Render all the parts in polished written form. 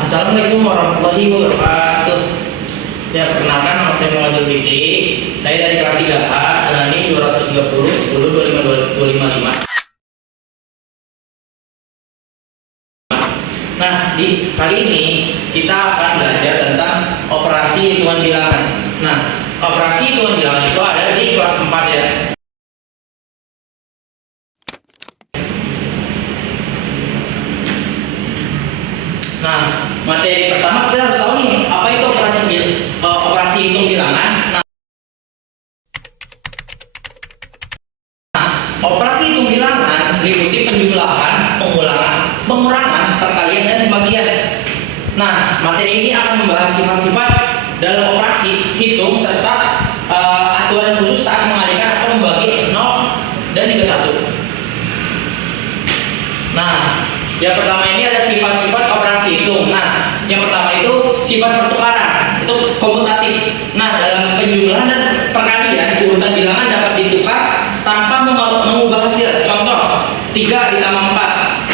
Assalamualaikum warahmatullahi wabarakatuh. Ya, perkenalkan nama saya Muhammad Zulfikri. Saya dari kelas 3H dengan NIM 230 10 25 255. Nah, di kali ini kita akan belajar tentang operasi hitungan bilangan. Nah, operasi hitungan bilangan itu ada di kelas 4 ya. Nah, materi pertama kita harus tahu nih apa itu operasi hitung bilangan. Nah, operasi hitung bilangan meliputi penjumlahan, pengurangan, perkalian dan pembagian. Nah, materi ini akan membahas sifat-sifat dalam operasi hitung serta aturan khusus saat mengalihkan atau membagi 0 dan 31. Nah, yang pertama ini ada sifat-sifat operasi hitung. Nah, yang pertama itu sifat pertukaran, itu komutatif. Nah, dalam penjumlahan dan perkalian, urutan bilangan dapat ditukar tanpa mengubah hasil. Contoh, 3 ditambah 4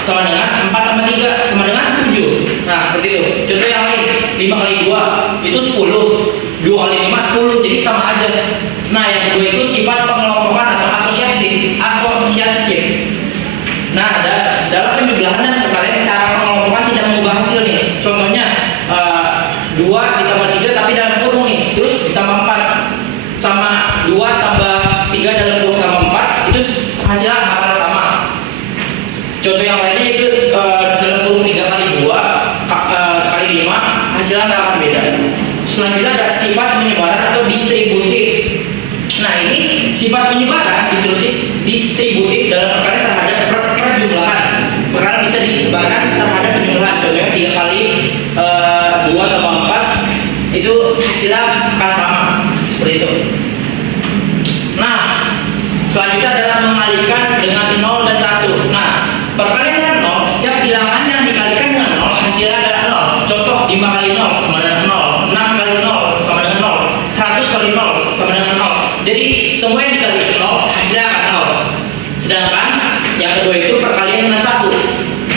sama dengan 4 tambah 3 sama dengan 7. Nah, seperti itu. Contoh yang lain, 5 kali 2 itu 10. 2 kali 5 10, jadi sama aja. Nah, yang kedua itu sifat pengelompokan atau asosiatif. Nah, dalam penjumlahan dan perkalian cara pengelompokan tidak mengubah hasil nih. Contohnya 2 ditambah 3 tapi dalam kurung nih, terus ditambah 4 sama 2 tambah 3 dalam kurung tambah 4 itu hasilnya bakal sama. Contoh yang lainnya itu dalam kurung 3 kali 2 kali 5 hasilnya nggak akan beda. Selanjutnya ada sifat penyebaran atau distributif. Nah, ini sifat penyebaran distributif dalam perkalian terhadap perjumlahan. Perkalian bisa disebarkan terhadap penjumlahan. Contohnya 3 kali 2 tambah 4 itu hasilnya akan sama. Seperti itu. Nah, selanjutnya adalah mengalihkan dengan 0 dan 1. Nah, perkalian dengan 0, setiap bilangan yang dikalikan dengan 0 hasilnya adalah 0. Contoh, 5 kali 0 sama dengan 0, 6 kali 0 sama dengan 0, 100 kali 0 sama dengan 0. Jadi semua yang dikali 0 hasilnya akan 0. Sedangkan yang kedua itu perkalian dengan 1.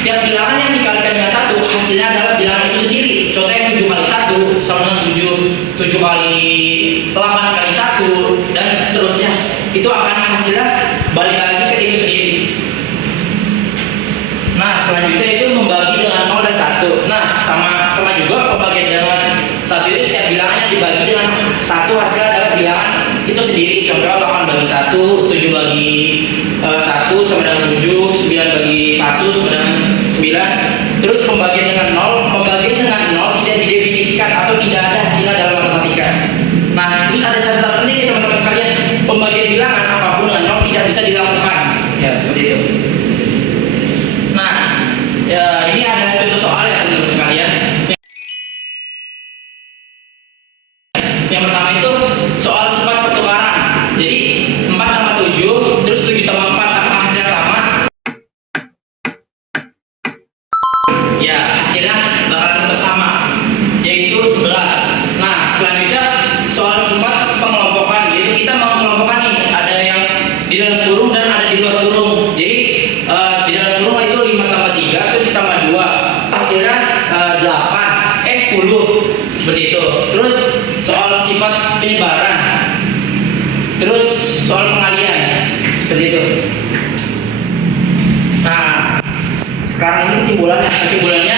Setiap bilangan yang dikalikan dengan 1 hasilnya adalah bilangan itu sendiri. Contohnya 7 kali 1 sama dengan 7 kali 8 kali 1 dan seterusnya. Itu akan hasilnya balik lagi ke itu sendiri. Nah, selanjutnya itu membagi dengan 0 dan 1. Nah, sama juga pembagian dengan 1 itu setiap bilangan yang dibagi dengan 1 hasilnya adalah bilangan itu sendiri. Contohnya 8 bagi 1, 7 bagi 1 sama dengan 7, 9 bagi 1 sama dengan 9. Terus pembagian dengan 0 tidak didefinisikan atau tidak ada hasilnya dalam matematika. Nah, terus ada catatan penting nih teman-teman sekalian. Pembagian bilangan apapun dengan 0 tidak bisa dilakukan. Ya, seperti itu. Nah, ya, ini ada contoh soal ya teman-teman sekalian. Yang pertama itu soal sifat pertukaran. Jadi 4 tambah 7 terus 7 tambah 4 apakah hasilnya sama? Ya, hasilnya bakalan tetap sama, yaitu 11. Nah, selanjutnya soal sifat pengelompokan. Jadi kita mau mengelompokkan nih, ada yang di dalam kurung dan ada di luar kurung. Jadi di dalam kurung itu 5 tambah 3 terus ditambah 2 hasilnya 10 seperti itu. Terus soal sifat penyebaran, terus soal pengalian seperti itu. Nah, sekarang ini kesimpulannya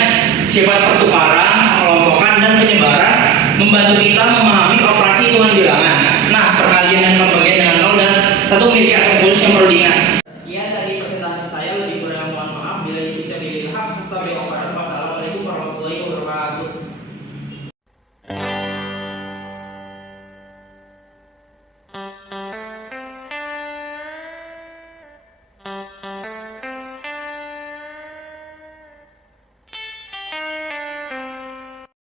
sifat pertukaran, pengelompokan dan penyebaran membantu kita memahami operasi hitungan bilangan. Nah, perkalian dan pembagian dengan 0 dan 1 memiliki aturan khusus yang perlu diingat. Sekian dari presentasi saya, lebih kurang mohon maaf. Bila bisa dilihat,